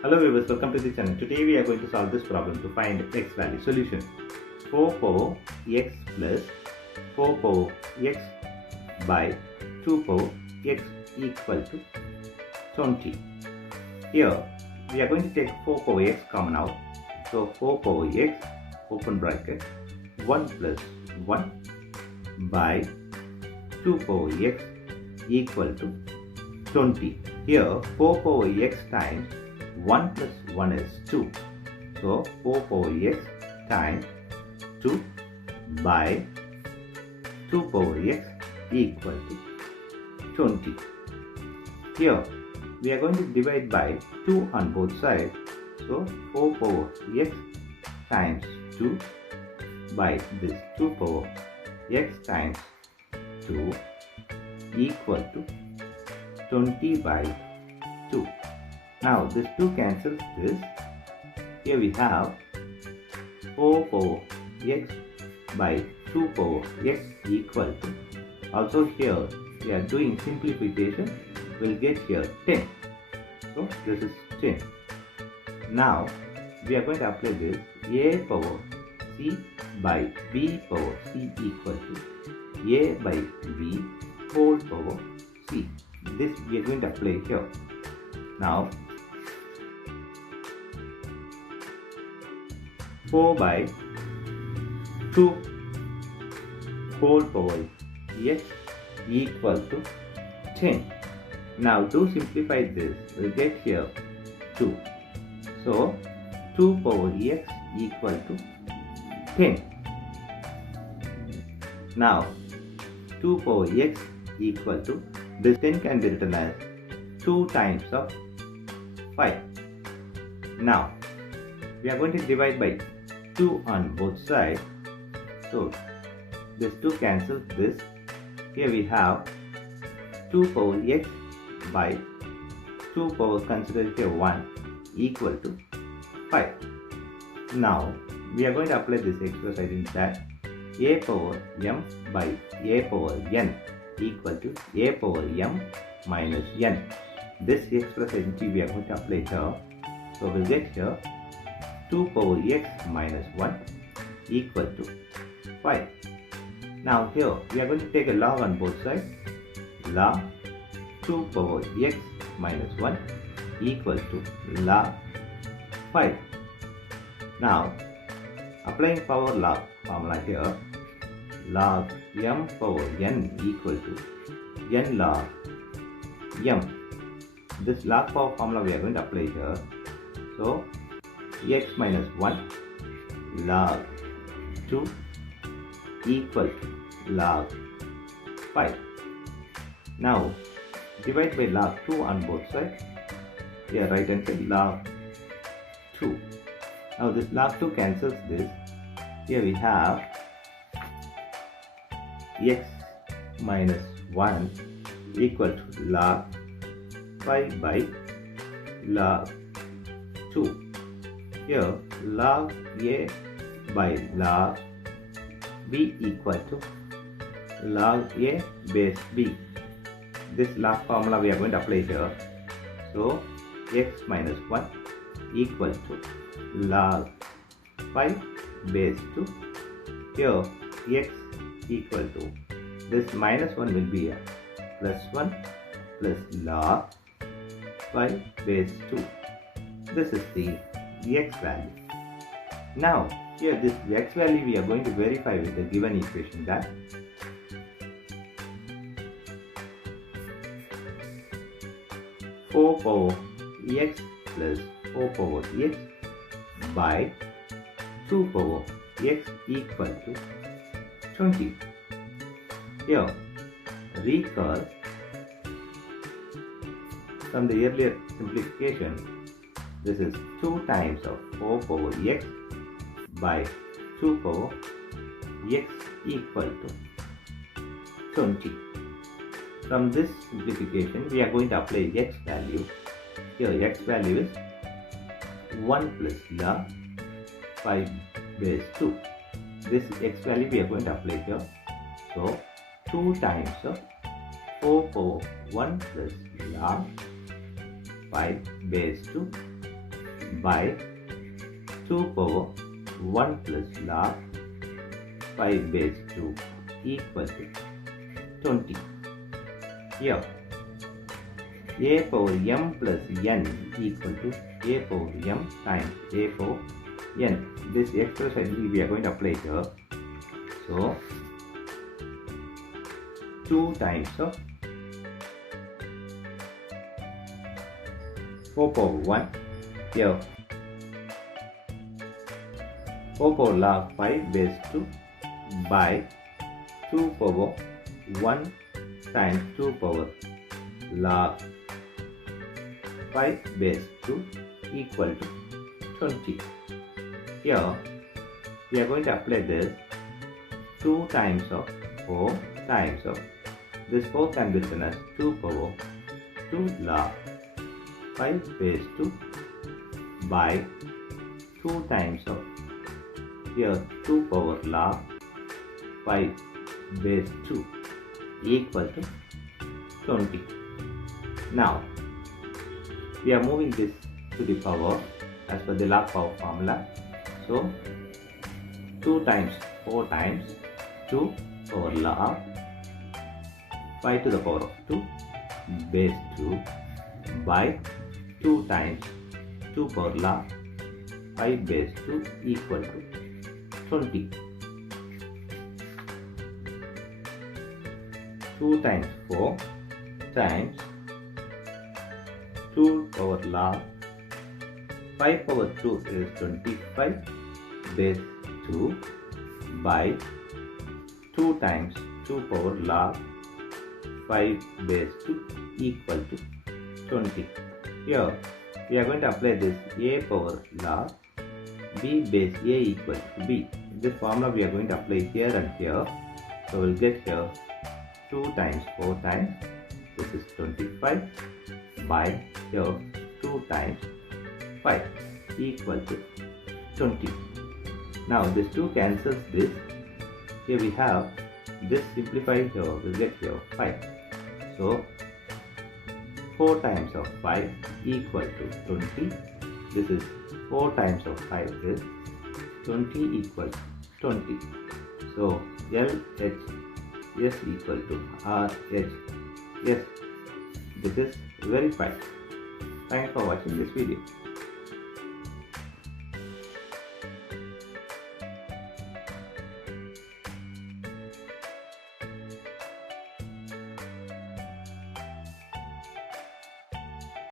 Hello viewers, welcome to the channel. Today we are going to solve this problem to find x value. Solution: 4 power x plus 4 power x by 2 power x equal to 20. Here we are going to take 4 power x common out. So 4 power x open bracket 1 plus 1 by 2 power x equal to 20. Here 4 power x times 1 plus 1 is 2. So 4 power x times 2 by 2 power x equal to 20. Here we are going to divide by 2 on both sides. So 4 power x times 2 by this 2 power x times 2 equal to 20 by 2. Now this 2 cancels this. Here we have 4 power x by 2 power x equal to. Also here we are doing simplification. We'll get here 10. So this is 10. Now we are going to apply this a power c by b power c equal to a by b whole power c. This we are going to apply here. Now 4 by 2 whole power x equal to 10. Now to simplify this, we'll get here 2. So 2 power x equal to 10. Now 2 power x equal to, this 10 can be written as 2 times of 5. Now we are going to divide by 2 on both sides. So this 2 cancels this. Here we have 2 power x by 2 power, consider here 1, equal to 5. Now we are going to apply this express identity that a power m by a power n equal to a power m minus n. This express identity we are going to apply here. So we'll get here 2 power x minus 1 equal to 5. Now here we are going to take a log on both sides. Log 2 power x minus 1 equal to log 5. Now applying power log formula here, log m power n equal to n log m. This log power formula we are going to apply here. So x minus 1 log 2 equal to log 5. Now divide by log 2 on both sides. Here right hand side log 2. Now this log 2 cancels this. Here we have x minus 1 equal to log 5 by log 2. Here log a by log b equal to log a base b. This log formula we are going to apply here. So x minus 1 equal to log 5 base 2. Here x equal to, this minus 1 will be a plus 1 plus log 5 base 2. This is the x value. Now here this x value we are going to verify with the given equation that four power x plus 4 power x by 2 power x equal to 20. Here recall from the earlier simplification, this is 2 times of 4 power x by 2 power x equal to 20. From this simplification we are going to apply x value. Here x value is 1 plus log 5 base 2. This x value we are going to apply here. So 2 times of 4 power 1 plus log 5 base 2 by 2 power 1 plus log 5 base 2 equal to 20. Here a power m plus n equal to a power m times a power n. This expression we are going to apply here. So 2 times of 4 power 1 here 4 power log 5 base 2 by 2 power 1 times 2 power log 5 base 2 equal to 20. Here we are going to apply this 2 times of 4 times of this 4 can be written as 2 power 2 log 5 base 2 by 2 times of here 2 power log 5 base 2 equal to 20. Now we are moving this to the power as per the log power formula. So 2 times 4 times 2 power log 5 to the power of 2 base 2 by 2 times 2 power log 5 base 2 equal to 20. 2 times 4 times 2 power log 5 power 2 is 25 base 2 by 2 times 2 power log 5 base 2 equal to 20. Here we are going to apply this a power log b base a equal to b. This formula we are going to apply here and here. So we'll get here 2 times 4 times, this is 25 by here 2 times 5 equal to 20. Now this 2 cancels this. Here we have this simplified here, we'll get here 5. So 4 times of 5 equal to 20. This is 4 times of 5 is 20 equals 20. So LHS equal to RHS. This is verified. Thanks for watching this video.